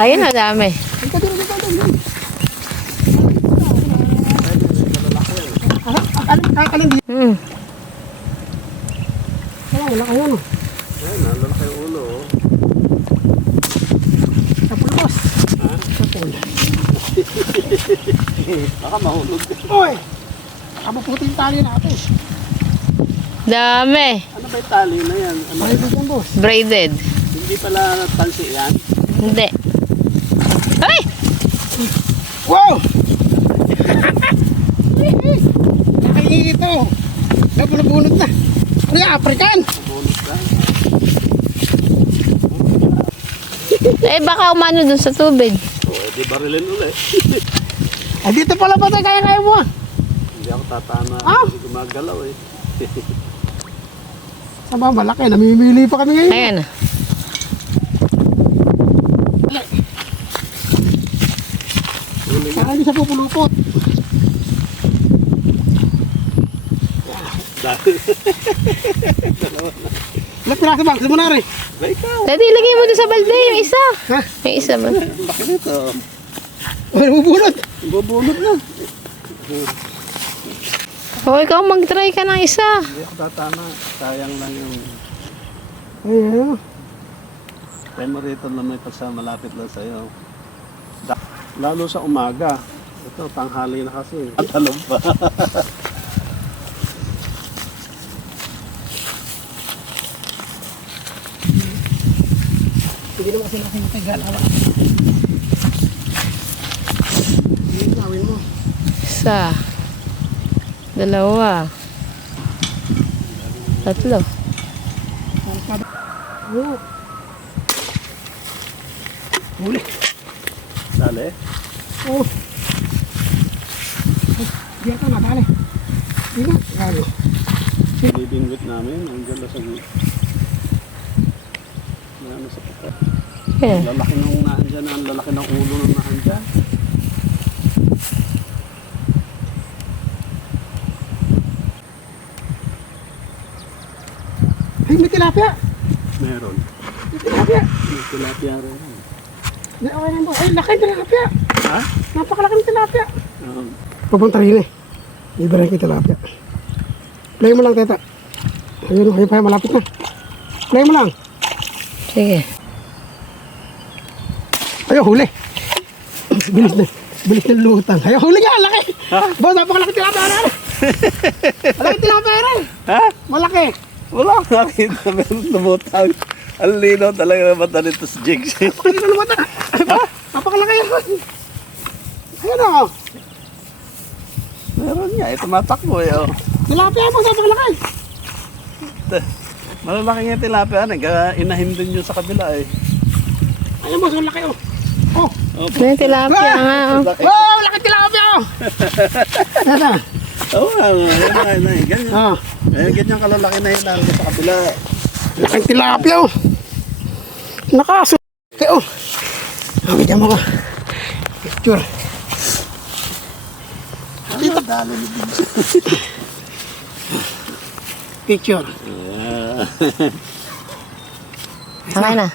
Ayun na dami. Dito, dito, dito, dito. Kakakalin dito. Hmm. Wala, kayo, no? Ayun, nalalaki yung ulo. oh. Sa pulpos. Ha? Pul. Baka mahulog. Uy! Kapuputi yung tali natin. Dami. Ano ba yung tali na yan? Ano, yung boss. Braided. hindi pala pansi yan? Hindi. Ay! Wow! Nakaingit ito. Nabulubunod na. Ano yung African? Eh, baka umano dun sa tubig. O, eh, di barilin ulit. Ay, dito pala ba tayo kaya-kaya mo? hindi ako tatana. Ah! Hindi gumagalaw eh. Sa mga malaki, namimili pa kami ngayon. Ayan na. Saka hindi siya pupulupot. Dahil, Ilang piraso ba? Gusto mo na rin. ba ikaw? Dati, ilagay mo dun sa balde yung isa. Ha? Yung isa ba? Ang laki nito. Ay, bubunod. Bubunod na. O, ikaw mag-try ka ng isa. Hindi ako tatana. Sayang lang yung Ayun. Kaya mo rito na may pagsa malapit lang sa'yo. Lalo sa umaga. Ito, tanghali na kasi. At alam pa. Hindi naman kasi nakikita yung galawan. Hindi gawin mo. Isa. Dalawa. Tatlo. Oo. Huli. Dali. Oo. Hindi ito nadali. Hindi na. Gano. Bibingwit namin. Nandiyan na sa Ano sa puto. Ayan. Lalaki nung naandyan. Ang lalaki ng ulo nung naandyan. Ay, may tilapia. Meron. May tilapia. May tilapia rin. May okay na po. Ay, laki ng tilapia. Ha? Napakalaki ng tilapia. Um, Papunta rin eh. Iba rin yung tilapia. Play mo lang, teta. Ayun, ayun pa, malapit na. Play mo lang. Sige. Ayaw, huli. Bilis na. Bilis na lutang. Ayaw, huli nga, laki. Ba, napakalaki tilapia na. Malaki tilapia rin. ha? Malaki. Wala akong nakita. Meron lumutang. Ang linaw talaga na mata nito si Jigs. Hindi na lumata. Napakalaki yan. Ayun o. Meron nga. Ito matakbo eh. Oh. Tilapia mo, napakalaki. Malalaki nga tilapia. Nag-inahin din yun sa kabila eh. Ayun mo, so laki o. Oh. Ano yung tilapia nga, oh. Wow, laki tilapia o. Teta. Oo nga. Yan na, yan na. Ganyan. Ah, Eh, ganyan kalalaki na yun naroon sa kabila. laking tilapia o. Nakaso. Okay o. Okay, dyan mo ka. Picture. Dito. Dalo ni Jigs. Picture. Ah. Okay na.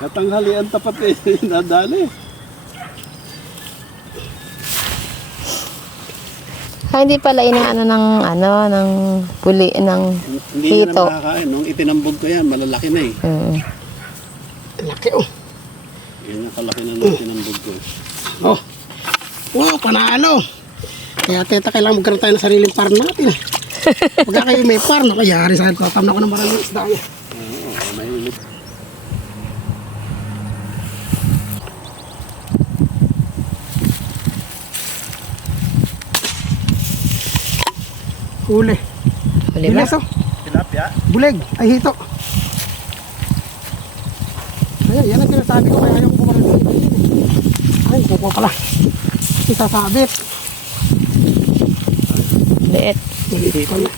Natanghalian tapat eh. Nadali. Ah, hindi pala inaano ng, ano, ng puli, ng Hindi hito. na nakakain. Nung itinambog ko yan, malalaki na eh. Mm. Laki o. Yan ang kalaki na nung itinambog ko. Oh. Wow, panalo. Kaya teta, kailangan magkaroon tayo ng sariling farm natin. Pagka kayo may farm, ako yari sa akin. Tatam na ko ng maraming isda mainit. Huli. Huli ba? Bilis o. Tilapia? Buleg. Ay, hito. Ayan, yan ang sinasabi ko kaya ayaw ko kumaroon. Ay, kuko pala. Isasabit. Liit. Dito na.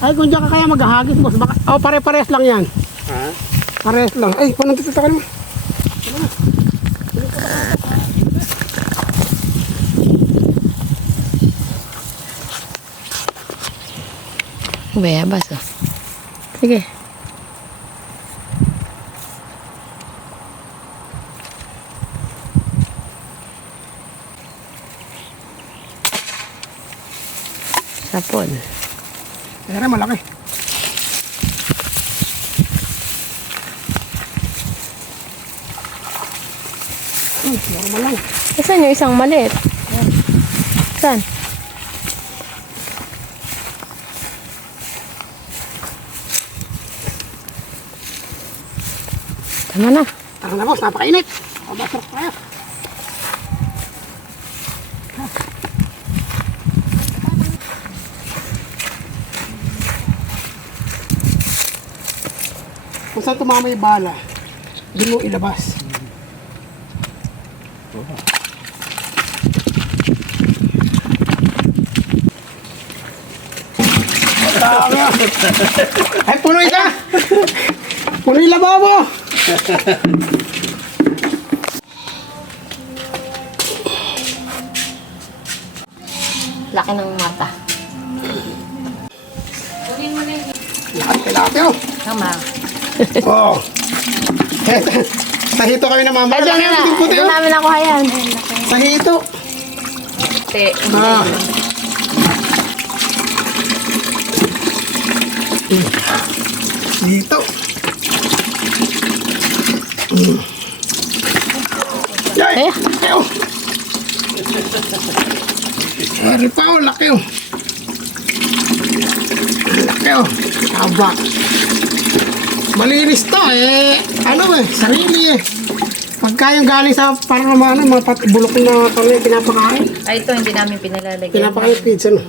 Ay, kung diyan ka kaya maghahagis, boss. Baka, oh, pare-pares lang yan. Ha? Pares lang. Ay, kung nandito sa kanila. Bayabas, oh. Sige. Sapon. Pero malaki. Hmm, normal lang. Saan yung isang maliit? Saan? Tama na. Tara na boss, napakainit. Pabasok tayo. Kung saan tumama yung bala, doon mo ilabas. Ay, puno isa! Puno yung lababo! Laki ng mata. Lahat tilapia oh. Tama. Oo. Sa hito kami na mama. Doon na. Puti Doon oh. namin nakuha yan. Sa hito. Te. Ah. Dito. Mm. Yay! Eh. Oh. Hari pa oh, laki oh. Laki oh. Haba. Malinis to eh. Ano eh, sarili eh. Pagka yung galing sa parang ano, mga pat- bulok na kami pinapakain. Ay, ito hindi namin pinalalagyan. Pinapakain pizza no.